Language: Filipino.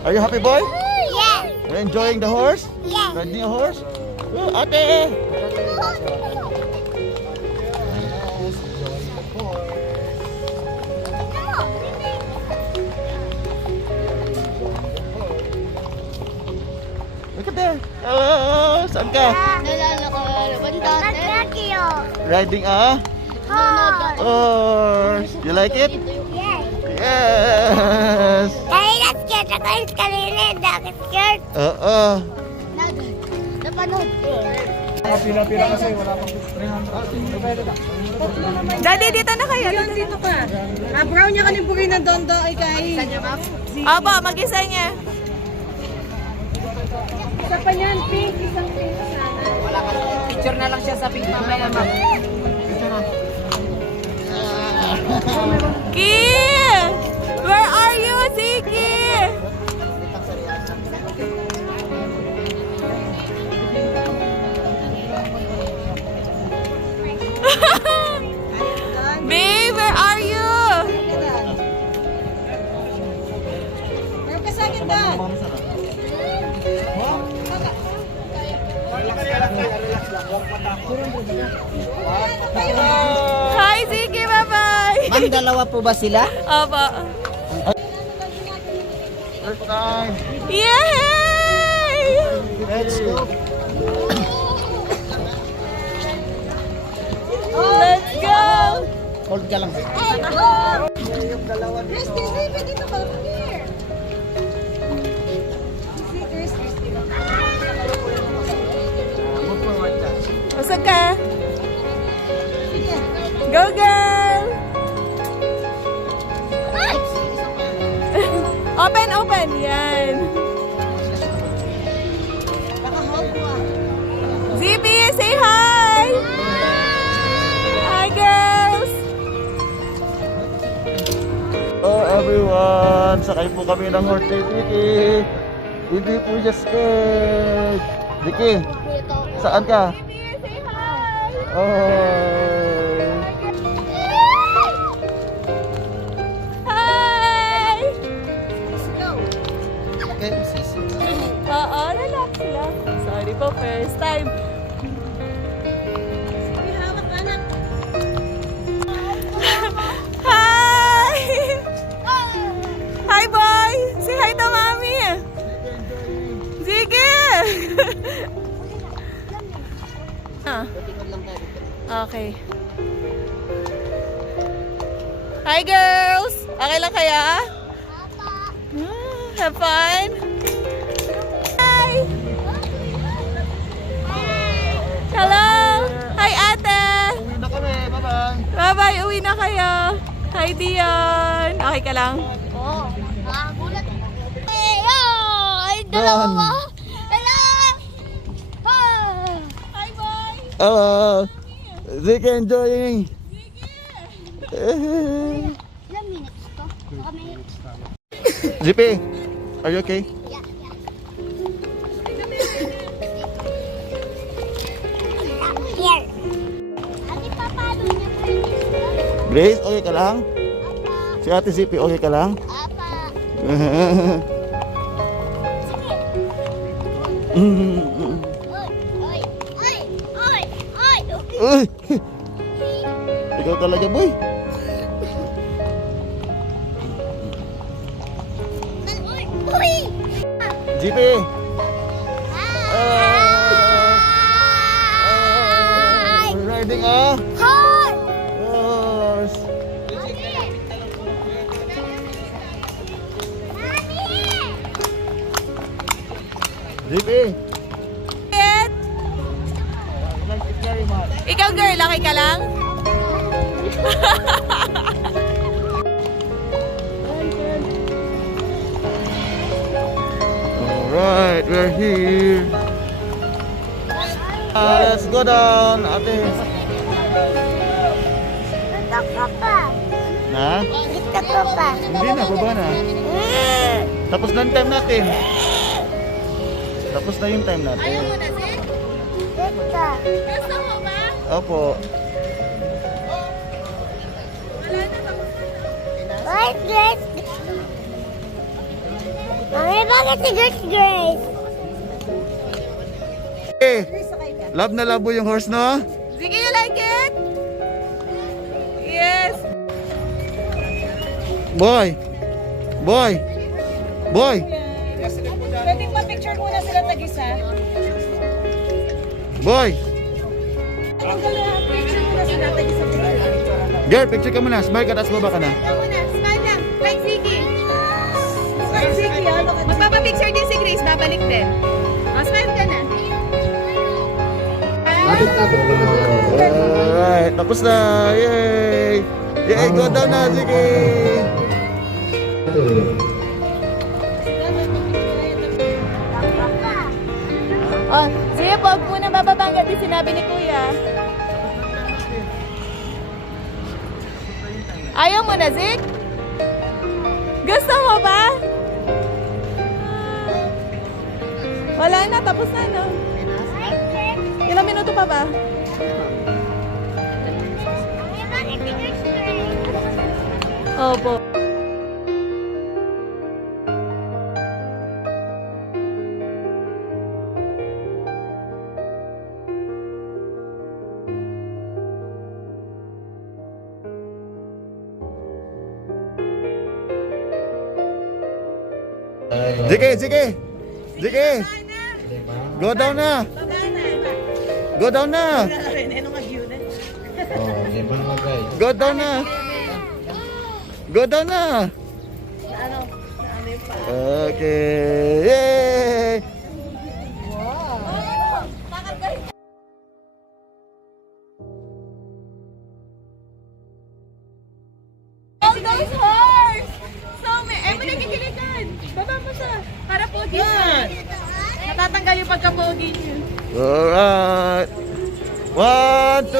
Are you happy, boy? Yes. You're enjoying the horse? Yes. Riding a horse? Oh, ate! Look at there. Oh, saan ka? Riding a horse. You like it? Yes. Yes. Dahil na-scared ako yung kanina. Dahil scared. Oo. Napanood ko. Pila-pila kasi wala pang 300. Daddy, dito na kayo. Dito ka. Brown niya kanibugay na dondo ay kay. Opo, mag-isa niya. Isa pa niyan, pink. Isang pink sana. Picture na lang siya sa pink mamaya, ma'am. Ki! Where are you, Ziki? Babe, where are you? Meron ka sa akin doon. Hi, Ziki, bye-bye. Ma'am, dalawa po ba sila? Opo. First time. Yay! Let's go. Let's go! Hold ka lang. Christy, David, dito ka. Come here. Christy. Usag ka. Go, girl! Open, open. Yan. Naka-hold mo ah. Zippy, say hi! Hi, girls! Oh, everyone! Sakay po kami ng horse kay Vicky. Hindi po siya scared. Vicky, saan ka? Zippy, say hi! Oh. Hi! Okay, sisi. Oo, relax lang. Sorry po, first time. May hawak anak. Hi! Hi, boy! Say hi to mommy! Sige! Ah. Okay. Hi, girls! Okay lang kaya? Have fun? Hi! Hello! Hi, ate! Uwi na kami. Bye-bye. Bye-bye! Uwi na kayo! Hi, Dion! Okay ka lang? Oo. Nakagulat. Ay, dalawa. Hello. Hi, boy! Hello. Vicky enjoying. Ilang minutes to? Baka minutes. Zippy, are you okay? Yeah. Here. Ate, papalo niya po yung Grace, okay ka lang? Apa. Si Ate Zippy, okay ka lang? Apa. Oy. Uy! Ikaw talaga, boy. Uy. Zippy! We're riding a horse. Zippy! It. Ikaw, girl, okay ka lang? Alright, we're here. Let's go down, ate. Dito ka pa. Na? Dito ka pa. Hindi na, baba na. Tapos na yung time natin. Tapos na yung time natin. Dito. Gusto mo ba? Opo. Wala na, tapos na. Grace, Grace. Mami, bakit si Grace, Grace? Eh, love na love mo yung horse, no? Ziggy, you like it? Yes. Boy! Boy! Boy! Pwedeng pa-picture muna sila tag-isa. Boy! Picture muna sila tag-isa. Girl, picture ka muna. Smile ka, tapos baba ka na. Smile lang. Like Ziggy. Sige, ano ka? Magpapapicture din si Grace, babalik din. Oh, smile ka na. Alright, tapos na. Yay! Yay, go down na, sige! Oh, sige, wag muna bababangga din sinabi ni Kuya. Ayaw mo na, Zig? Gusto mo ba? Wala na, tapos na, no? Ilang minuto pa ba? Mami, bakit si Grace, Grace? Opo. Sige, sige! Sige! Go down na! Go down na! Go down na! Go down na! Okay! Yay! All those horse! So, may mo nagkikilitan. Baba mo siya. Para pogi siya. Natatanggal yung pagka-pogi niyo. Alright! 1, 2,